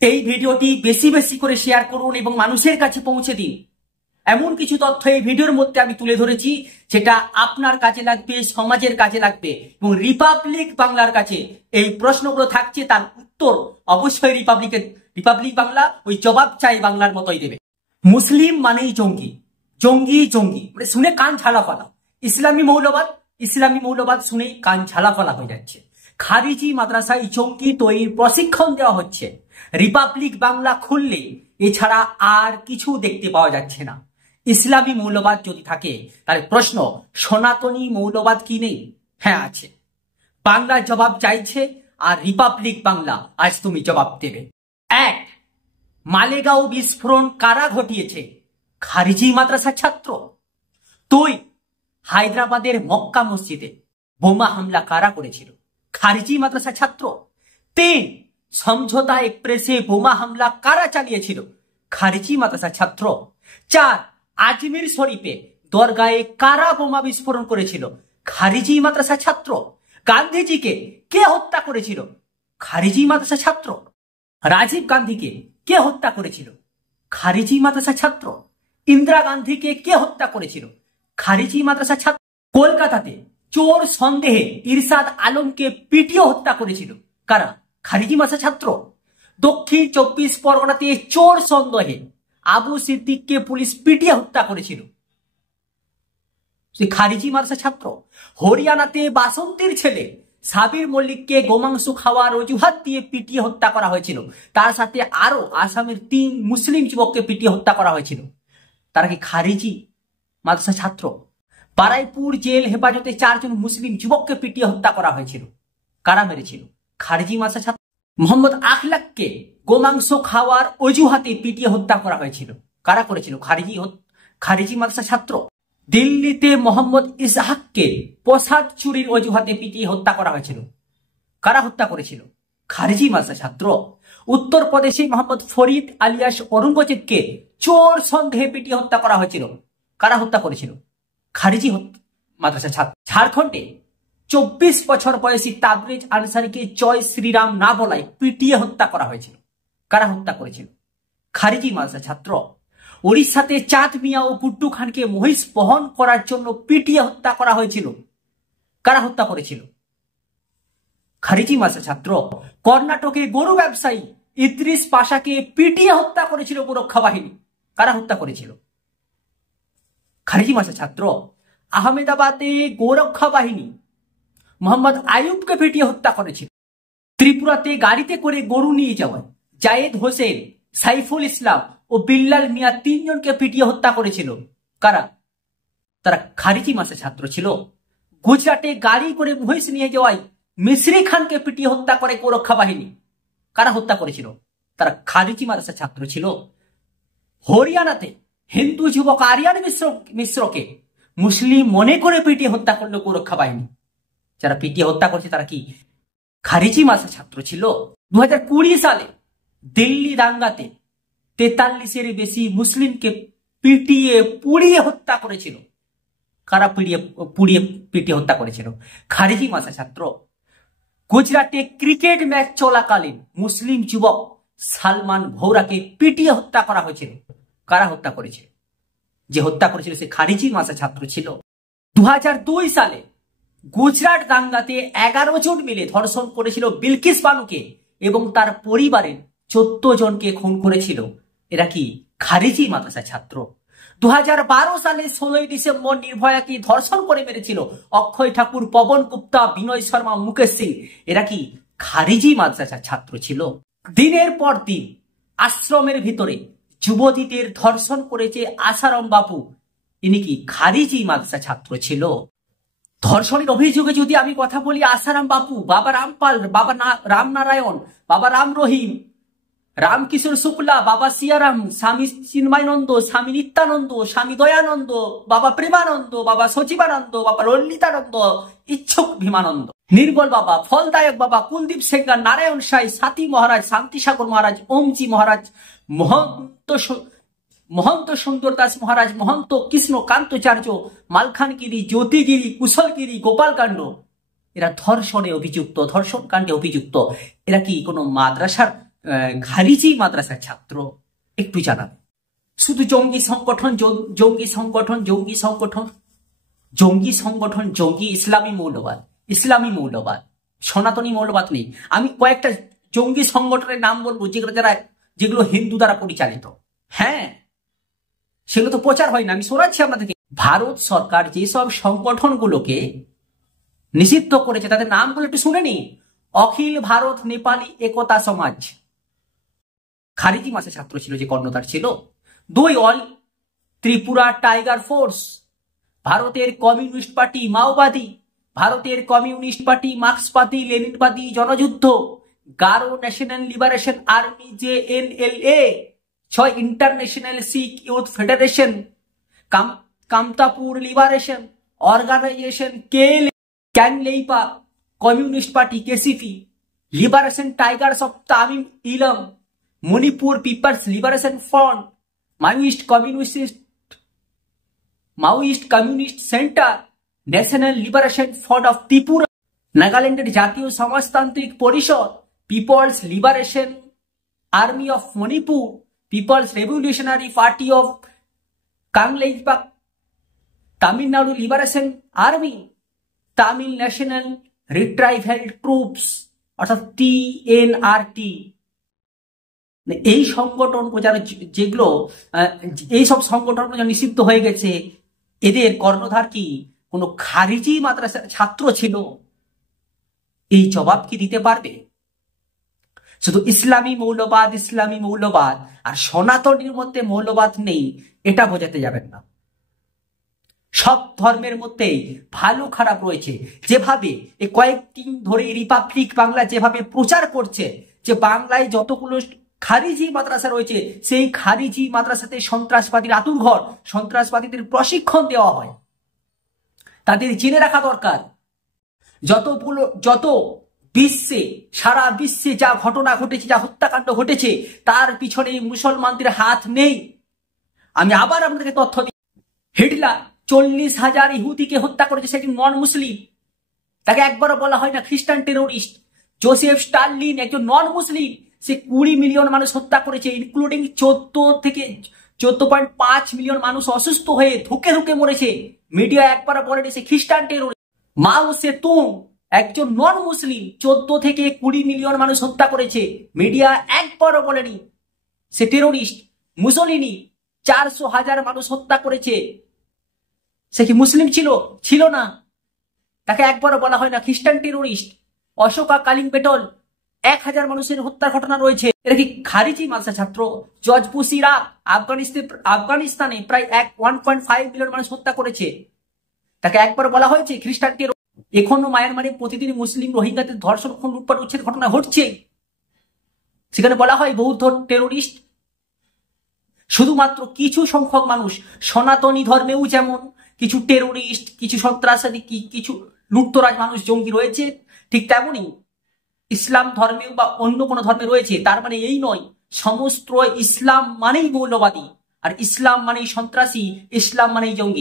এই ভিডিওটি বেশি বেশি করে শেয়ার করুন এবং মানুষের কাছে পৌঁছে দিন। এমন কিছু তথ্য এই ভিডিওর মধ্যে আমি তুলে ধরেছি যেটা আপনার কাজে লাগবে, সমাজের কাজে লাগবে এবং রিপাবলিক বাংলার কাছে এই প্রশ্নগুলো থাকছে, তার উত্তর অবশ্যই রিপাবলিক বাংলা ওই জবাব চাই বাংলার মতোই দেবে। মুসলিম মানেই জঙ্গি, জঙ্গি জঙ্গি মানে শুনে কান ঝালাপালা। ইসলামী মৌলবাদ শুনেই কান ঝালাপালা হয়ে যাচ্ছে। খারিজি মাদ্রাসায় জঙ্গি তৈরির প্রশিক্ষণ দেওয়া হচ্ছে। রিপাবলিক বাংলা খুললে এছাড়া আর কিছু দেখতে পাওয়া যাচ্ছে না। ইসলামী মৌলবাদ যদি থাকে তাহলে প্রশ্ন, সনাতনী মৌলবাদ কি নেই? হ্যাঁ আছে। বাংলা জবাব চাইছে আর রিপাবলিক বাংলা আজ তুমি জবাব দেবে। এক, মালেগাঁও বিস্ফোরণ কারা ঘটিয়েছে? খারিজি মাদ্রাসার ছাত্র। দুই, হায়দ্রাবাদের মক্কা মসজিদে বোমা হামলা কারা করেছিল? খারিজি মাদ্রাসার ছাত্র। তিন, সমঝোতা এক্সপ্রেসে বোমা হামলা কারা চালিয়েছিল? খারিজি মাদ্রাসার ছাত্র। চার, আজমির শরীফে দরগায়ে কারা বোমা বিস্ফোরণ করেছিল? খারিজি মাদ্রাসার ছাত্র। গান্ধীজিকে কে হত্যা করেছিল? খারিজি মাদ্রাসার ছাত্র। রাজীব গান্ধীকে কে হত্যা করেছিল? খারিজি মাদ্রাসার ছাত্র। ইন্দিরা গান্ধীকে কে হত্যা করেছিল? খারিজি মাদ্রাসার ছাত্র। কলকাতাতে চোর সন্দেহে ইরশাদ আলমকে পিটিয়ে হত্যা করেছিল কারা? খারিজি মাদ্রাসার ছাত্র। দক্ষিণ 24 পরগনাতে চোর সন্দেহে আবু সিদ্দিককে পুলিশ পিটিয়ে হত্যা করেছিল, খারিজি মাদ্রাসার ছাত্র। হরিয়ানাতে বাসন্তীর ছেলে সাবির মল্লিককে গোমাংস খাওয়ার অজুহাত দিয়ে পিটিয়ে হত্যা করা হয়েছিল। তার সাথে আরো আসামের 3 মুসলিম যুবককে পিটিয়ে হত্যা করা হয়েছিল। তারা কি খারিজি মাদ্রাসার ছাত্র? বারাইপুর জেল হেফাজতে 4 জন মুসলিম যুবককে পিটিয়ে হত্যা করা হয়েছিল। কারা মেরেছিল? খারিজি মাদ্রাসার ছাত্র। মোহাম্মদ আখলাককে গোমাংস খাওয়ার অজুহাতে পিটিয়ে হত্যা করা হয়েছিল। কারা করেছিল? খারিজি মাদ্রাসার ছাত্র। দিল্লিতে মোহাম্মদ ইসহাককে প্রসাদ চুরির অজুহাতে পিটিয়ে হত্যা করা হয়েছিল। কারা হত্যা করেছিল? খারিজি মাদ্রাসার ছাত্র। উত্তরপ্রদেশে মোহাম্মদ ফরিদ আলিয়াস অরঙ্গজেবকে চোর সন্দেহে পিটিয়ে হত্যা করা হয়েছিল। কারা হত্যা করেছিল? খারিজি মাদ্রাসার ছাত্র। ঝাড়খণ্ডে 24 বছর বয়সী তাবরেজ আনসারীকে জয় শ্রীরাম না বলায় পিটিয়ে হত্যা করা হয়েছিল। কারা হত্যা করেছিল? খারিজি মাদ্রাসার ছাত্র। ওড়িশাতে চাঁদ মিয়া ও গুড্ডু খানকে মহিষ বহন করার জন্য পিটিয়ে হত্যা করা হয়েছিল। কারা হত্যা করেছিল? খারিজি মাদ্রাসার ছাত্র। কর্ণাটকে গরু ব্যবসায়ী ইদ্রিস পাশাকে পিটিয়ে হত্যা করেছিল গোরক্ষা বাহিনী। কারা হত্যা করেছিল? খারিজি মাদ্রাসার ছাত্র। আহমেদাবাদে গোরক্ষা বাহিনী মোহাম্মদ আয়ুবকে পিটিয়ে হত্যা করেছিল। ত্রিপুরাতে গাড়িতে করে গরু নিয়ে যাওয়ায় জায়েদ হোসেন, সাইফুল ইসলাম ও বিল্লাল মিয়া 3 জনকে পিটিয়ে হত্যা করেছিল। কারা? তারা খারিজি মাদ্রাসার ছাত্র ছিল। গুজরাটে গাড়ি করে মহিষ নিয়ে যাওয়ায় মিসরি খানকে পিটিয়ে হত্যা করে গোরক্ষা বাহিনী। কারা হত্যা করেছিল? তারা খারিজি মাদ্রাসার ছাত্র ছিল। হরিয়ানাতে হিন্দু যুবক আরিয়ান মিশ্রকে মুসলিম মনে করে পিটিয়ে হত্যা করলো গোরক্ষা বাহিনী। যারা পিটিয়ে হত্যা করছে তারা কি খারিজি মাদ্রাসার ছাত্র ছিল? 2020 সালে দিল্লি দাঙ্গাতে 43-এর বেশি মুসলিমকে পিটিয়ে পুড়িয়ে হত্যা করেছিল। কারা পিটিয়ে হত্যা করেছিল? খারিজি মাদ্রাসার ছাত্র। গুজরাটে ক্রিকেট ম্যাচ চলাকালীন মুসলিম যুবক সালমান ভৌরাকে পিটিয়ে হত্যা করা হয়েছিল। কারা হত্যা করেছিল? যে হত্যা করেছিল সে খারিজি মাদ্রাসার ছাত্র ছিল। 2002 সালে গুজরাট দাঙ্গাতে 11 জন মিলে ধর্ষণ করেছিল বিলকিস বানুকে এবং তার পরিবারের 14 জনকে খুন করেছিল। এরা কি খারিজি মাদ্রাসার ছাত্র? 2012 সালে 16 ডিসেম্বর নির্ভয়াকে ধর্ষণ করে মেরেছিল অক্ষয় ঠাকুর, পবন গুপ্তা, বিনয় শর্মা, মুকেশ সিং। এরা কি খারিজি মাদ্রাসার ছাত্র ছিল? দিনের পর দিন আশ্রমের ভিতরে যুবতীদের ধর্ষণ করেছে আসারাম বাপু। ইনি কি খারিজি মাদ্রাসার ছাত্র ছিল? ধর্ষণের অভিযোগে যদি আমি কথা বলি, আসারাম বাপু, বাবা রামপাল, বাবা রামনারায়ণ, বাবা রাম রহিম, রামকিশোর শুক্লা, বাবা সিয়ারাম, স্বামী চিন্ময়ানন্দ, স্বামী নিত্যানন্দ, স্বামী দয়ানন্দ, বাবা প্রেমানন্দ, বাবা সচিবানন্দ, বাবা ললিতানন্দ, ইচ্ছুক ভীমানন্দ, নির্মল বাবা, ফলদায়ক বাবা, কুলদীপ সেঙ্গার, নারায়ণ সাই, সাথী মহারাজ, শান্তিসাগর মহারাজ, ওমজি মহারাজ, মহন্ত সুন্দর দাস মহারাজ, মহন্ত কৃষ্ণকান্তচার্য, মালখানগিরি, জ্যোতিগিরি, কুশলগিরি, গোপালকাণ্ড। এরা ধর্ষণে অভিযুক্ত, ধর্ষণ কাণ্ডে অভিযুক্ত। এরা কি কোনো মাদ্রাসার খারিজি মাদ্রাসার ছাত্র, একটু জানাবে। শুধু জঙ্গি সংগঠন, জঙ্গি সংগঠন, জঙ্গি সংগঠন, জঙ্গি সংগঠন, জঙ্গি ইসলামী মৌলবাদ, ইসলামী মৌলবাদ, সনাতনী মৌলবাদ নেই। আমি কয়েকটা জঙ্গি সংগঠনের নাম বলবো যেগুলো হিন্দু দ্বারা পরিচালিত। হ্যাঁ, সেগুলো তো প্রচার হয় না, আমি শোনাচ্ছি আপনাদেরকে। ভারত সরকার যেসব সংগঠনগুলোকে নিষিদ্ধ করেছে তাদের নামগুলো একটু শুনে নি। অখিল ভারত নেপালি একতা সমাজ, খারিজি মাসে ছাত্র ছিল যে কর্ণধার ছিল। 2 অল ত্রিপুরা টাইগার ফোর্স, ভারতের কমিউনিস্ট পার্টি মাওবাদী, ভারতের কমিউনিস্ট পার্টি মার্ক্সবাদী লেনিনবাদী জনযুদ্ধ, Garo national liberation army JNLA, 6 international Sikh youth federation, Kamtapur liberation organisation Kangleipak, communist party KCP, liberation tigers of Tamil Eelam, Manipur people's liberation front, Maoist communist centre, national liberation front of Tripura, নাগাল্যান্ডের জাতীয় সমাজতান্ত্রিক পরিষদ, people's liberation army of Manipur, people's revolutionary party of Kangleipak, Tamil Nadu liberation army, Tamil national retrieval troops অর্থাৎ TNRT। এই সংগঠন যেগুলো এইসব সংগঠন নিষিদ্ধ হয়ে গেছে, এদের কর্ণধার কি কোনো খারিজি মাদ্রাসার ছাত্র ছিল? এই জবাব কি দিতে পারবে? শুধু ইসলামী মৌলবাদ আর সনাতনীর মধ্যে মৌলবাদ নেই এটা বোঝাতে যাবেন না। সব ধর্মের মধ্যে ভালো খারাপ রয়েছে। যেভাবে এই কয়েকদিন ধরে রিপাবলিক বাংলা যেভাবে প্রচার করছে যে বাংলায় যতগুলো খারিজি মাদ্রাসা রয়েছে সেই খারিজি মাদ্রাসাতে সন্ত্রাসবাদীর আতুরঘর, সন্ত্রাসবাদীদের প্রশিক্ষণ দেওয়া হয়, তাদের জেনে রাখা দরকার। যত সারা বিশ্বে যা ঘটনা ঘটেছে, যা হত্যাকাণ্ড ঘটেছে, তার পিছনে মুসলমানদের হাত নেই। আমি আবার আপনাদেরকে তথ্য দিই। হিটলার 40,000 ইহুদিকে হত্যা করেছে, সে নন মুসলিম, তাকে একবারও বলা হয় না খ্রিস্টান টেরোরিস্ট। জোসেফ স্টালিন একজন নন মুসলিম, সে 20 মিলিয়ন মানুষ হত্যা করেছে, ইনক্লুডিং 14.5 মিলিয়ন মানুষ অসুস্থ হয়ে ধুকে ধুকে মরেছে। মিডিয়া একবারও বলেনি সে খ্রিস্টান টেরোরিস্ট। মাও সেতুং একজন নন মুসলিম, 14 থেকে 20 মিলিয়ন মানুষ হত্যা করেছে, মিডিয়া একবারও বলেনি সে টেরোরিস্ট। মুসলিনি 400,000 মানুষ হত্যা করেছে, সে কি মুসলিম ছিল না, তাকে একবারও বলা হয় না খ্রিস্টান টেরোরিস্ট। অশোকা কালিংপেটল 1000 মানুষের হত্যার ঘটনা রয়েছে, এরা কি খারিজি মাদ্রাসা ছাত্র? জর্জ বুশ ইরাক আফগানিস্তানে প্রায় 1.5 মিলিয়ন মানুষ হত্যা করেছে, তাকে একবার বলা হয়েছে খ্রিস্টান টেরোরিস্ট। এখনো মায়ানমারে প্রতিদিন মুসলিম রোহিঙ্গাদের ধর্ষণ, খুন, লুটপাট, উচ্ছেদ ঘটনা ঘটছে, সেখানে বলা হয় বৌদ্ধ টেরোরিস্ট। শুধুমাত্র কিছু সংখ্যক মানুষ সনাতনী ধর্মেও যেমন কিছু টেরোরিস্ট, কিছু সন্ত্রাসবাদী, কিছু লুটতরাজ মানুষ জঙ্গি রয়েছে, ঠিক তেমনি ইসলাম ধর্মেও বা অন্য কোনো ধর্মে রয়েছে। তার মানে এই নয় সমস্ত ইসলাম মানেই মৌলবাদী, আর ইসলাম মানেই সন্ত্রাসী, ইসলাম মানেই জঙ্গি।